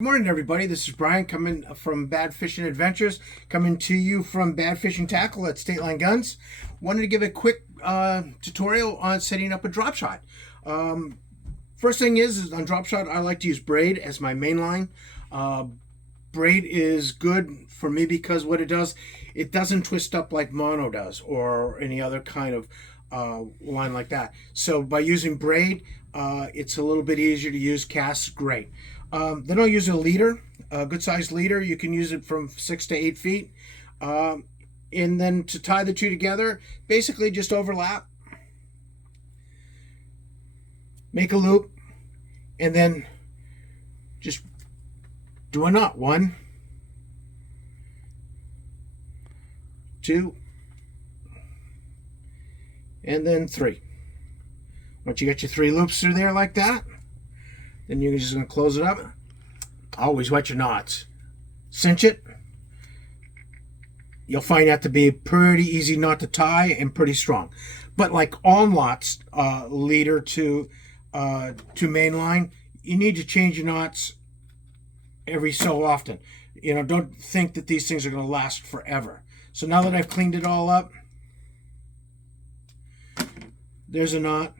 Good morning, everybody. This is Brian coming from Bad Fishing Adventures, coming to you from Bad Fishing Tackle at State Line Guns. Wanted to give a quick tutorial on setting up a drop shot. First thing is on drop shot, I like to use braid as my main line. Braid is good for me because what it does, it doesn't twist up like mono does or any other kind of line like that. So by using braid, it's a little bit easier to use. Casts great. Then I'll use a leader, a good sized leader. You can use it from 6 to 8 feet. And then to tie the two together, basically just overlap, make a loop, and then just do a knot. 1, 2, and then 3. Once you get your 3 loops through there like that, then you're just going to close it up. Always wet your knots. Cinch it. You'll find that to be a pretty easy knot to tie and pretty strong. But like all knots, leader to main line, you need to change your knots every so often. You know, don't think that these things are going to last forever. So now that I've cleaned it all up, there's a knot.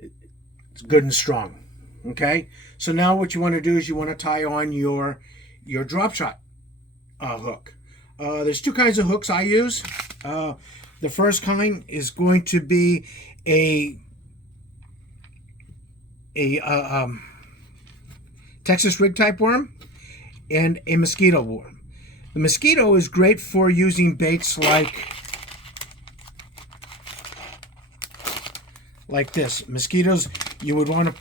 It's good and strong. Okay, so now what you want to do is you want to tie on your drop shot hook. There's 2 kinds of hooks I use. The first kind is going to be a Texas rig type worm and a mosquito worm. The mosquito is great for using baits like this. Mosquitoes, you would want to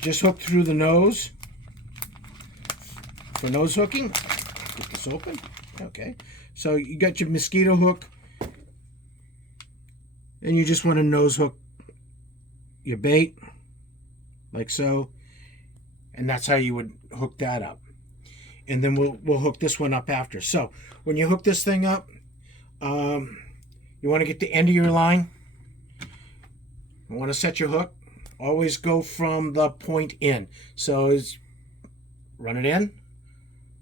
just hook through the nose for nose hooking. Get this open. Okay. So you got your mosquito hook, and you just want to nose hook your bait like so, and that's how you would hook that up. And then we'll hook this one up after. So when you hook this thing up, you want to get the end of your line. You want to set your hook. Always go from the point in. So run it in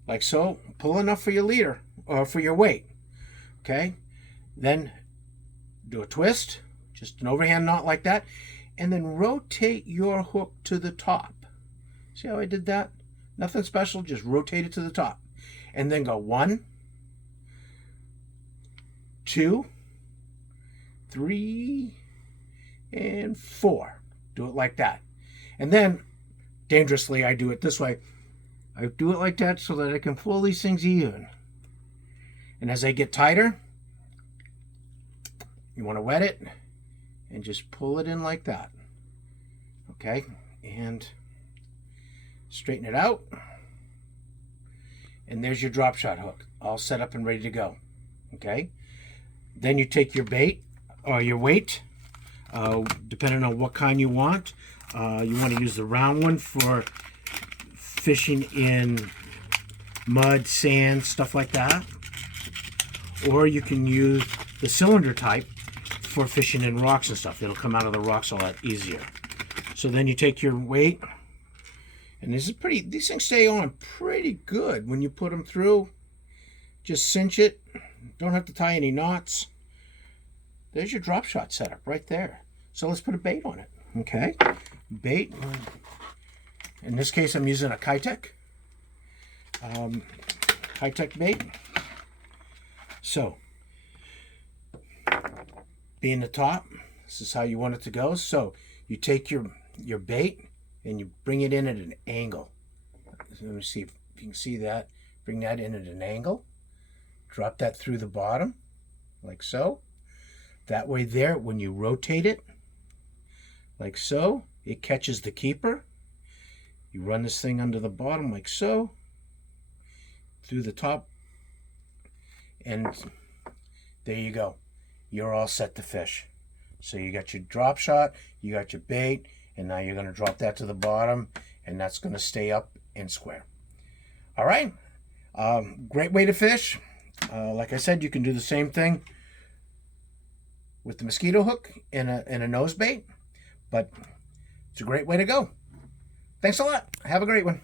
like so. Pull enough for your leader or for your weight. Okay. Then do a twist, just an overhand knot like that, and then rotate your hook to the top. See how I did that? Nothing special, just rotate it to the top. And then go 1, 2, 3, and 4. Do it like that. And then, dangerously, I do it this way. I do it like that so that I can pull these things even. And as they get tighter, you want to wet it and just pull it in like that. Okay? And straighten it out. And there's your drop shot hook, all set up and ready to go. Okay? Then you take your bait or your weight, depending on what kind you want. You want to use the round one for fishing in mud, sand, stuff like that. Or you can use the cylinder type for fishing in rocks and stuff. It'll come out of the rocks a lot easier. So then you take your weight, and these things stay on pretty good when you put them through. Just cinch it. Don't have to tie any knots. There's your drop shot setup right there. So let's put a bait on it. Okay, bait. In this case, I'm using a Keitech. Keitech bait. So, being the top, this is how you want it to go. So you take your bait and you bring it in at an angle. Let me see if you can see that. Bring that in at an angle. Drop that through the bottom, like so. That way there, when you rotate it, like so, it catches the keeper. You run this thing under the bottom like so, through the top, and there you go. You're all set to fish. So you got your drop shot, you got your bait, and now you're going to drop that to the bottom, and that's going to stay up and square. All right, great way to fish. Like I said, you can do the same thing with the mosquito hook and a nose bait, but it's a great way to go. Thanks a lot. Have a great one.